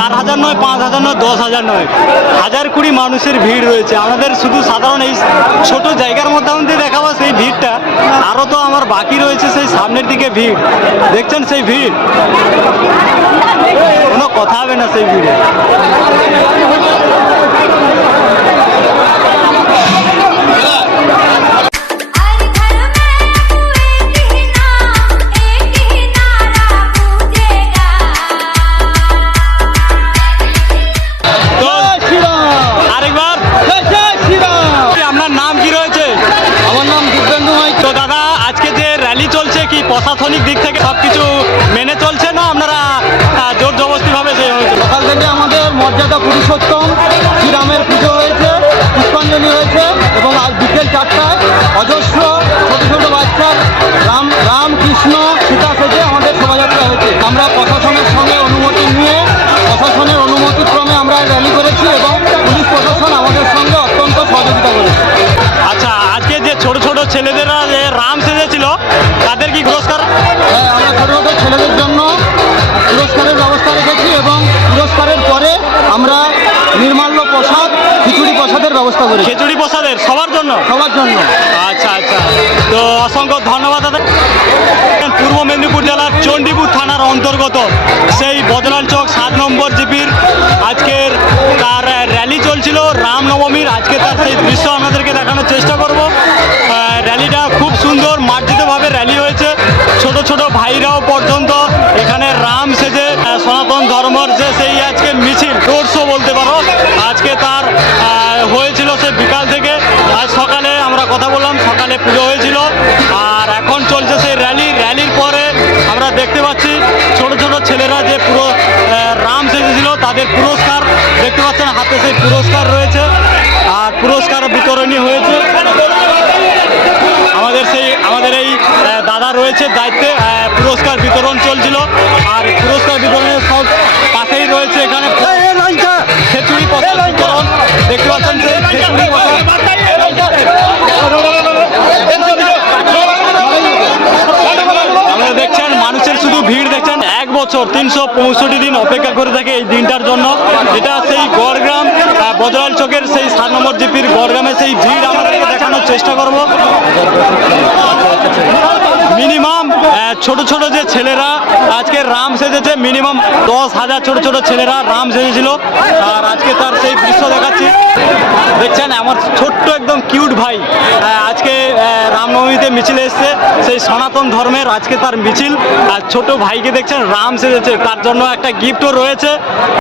4,000 নয়, 5,000 নয়, 10,000 নয়, 1,000 মানুষের ভিড় রয়েছে। আমাদের শুধু সাধারণ এই ছোট জায়গার মধ্যে দেখাবো সেই ভিড়টা, আরও তো আমার বাকি রয়েছে সেই সামনের দিকে ভিড়। দেখছেন সেই ভিড়, কোনো কথা হবে না সেই ভিড়ে। প্রশাসনিক দিক থেকে সবকিছু মেনে চলছে না, আপনারা জোর জবরদস্তি ভাবে সকাল থেকে আমাদের মর্যাদা পুরুষোত্তম শ্রীরামের পুজো হয়েছে, পুষ্পাঞ্জলি হয়েছে এবং আজ বিকেল 4টায় অজস্র ছোটো ছোটো বাচ্চার রাম কৃষ্ণ সীতা সেজে আমাদের শোভাযাত্রা হয়েছে। আমরা প্রশাসনের সঙ্গে অনুমতি নিয়ে প্রশাসনের অনুমতিক্রমে আমরা র্যালি করেছি এবং পুলিশ প্রশাসন আমাদের সঙ্গে অত্যন্ত সহযোগিতা করেছে। আচ্ছা, আজকে যে ছোট ছোট ছেলেদেরা যে রাম সেজেছিল তাদের কি পুরস্কার? হ্যাঁ, আমরা ছোটো ছোটো ছেলেদের জন্য পুরস্কারের ব্যবস্থা রেখেছি এবং পুরস্কারের পরে আমরা নির্মাল্য প্রসাদ, খিচুড়ি প্রসাদের ব্যবস্থা করি। খিচুড়ি প্রসাদের সবার জন্য? সবার জন্য। আচ্ছা আচ্ছা, তো অসংখ্য ধন্যবাদ দাদা। পূর্ব মেদিনীপুর জেলার চণ্ডীপুর থানার অন্তর্গত সেই বদলাল চক 7 নম্বর জিপির আজকের তার র্যালি চলছিল রামনবমীর। আজকে তার সেই দৃশ্য আপনাদেরকে দেখানোর চেষ্টা করব। র্যালিটা খুব সুন্দর মার্জিতভাবে র্যালি হয়েছে। ছোট ছোট ভাইরাও পর্যন্ত এখানে রাম সেজে সনাতন ধর্মর যে সেই আজকে মিছিল, রোড শো বলতে পারো, আজকে তার হয়েছিল সে বিকাল থেকে। আজ সকালে আমরা কথা বললাম, সকালে পুজো হয়েছিল আর এখন চলছে সেই র্যালির পরে আমরা দেখতে পাচ্ছি ছোট ছোট ছেলেরা যে পুরো রাম সেজেছিল তাদের পুরস্কার দেখতে পাচ্ছেন, হাতে সেই পুরস্কার রয়েছে আর পুরস্কার বিতরণী হয়েছে। আমাদের এই দাদা রয়েছে দায়িত্বে, পুরস্কার বিতরণ চলছিল আর পুরস্কার বিতরণের সব পাশেই রয়েছে এখানে খিচুড়ি প্রসাদ বিতরণ দেখতে পাচ্ছেন। খিচুড়ি প্রসাদ আপনারা দেখছেন, মানুষের শুধু ভিড় দেখছেন। 1 বছর 365 দিন অপেক্ষা করে থাকে এই দিনটার জন্য। এটা সেই গড়গ্রাম বদলাল চকের সেই 7 নম্বর জিপির গড়গ্রামে সেই ভিড় আমাদেরকে দেখানোর চেষ্টা করব। মিনিমাম ছোট ছোট যে ছেলেরা আজকে রাম সেজেছে, মিনিমাম 10,000 ছোট ছোট ছেলেরা রাম সেজেছিল আর আজকে তার সেই দৃশ্য দেখাচ্ছি। দেখছেন আমার ছোট্ট একদম কিউট ভাই আজকে রামনবমীতে মিছিলে এসছে, সেই সনাতন ধর্মের আজকে তার মিছিল। আর ছোট ভাইকে দেখছেন রাম সেজেছে, তার জন্য একটা গিফটও রয়েছে।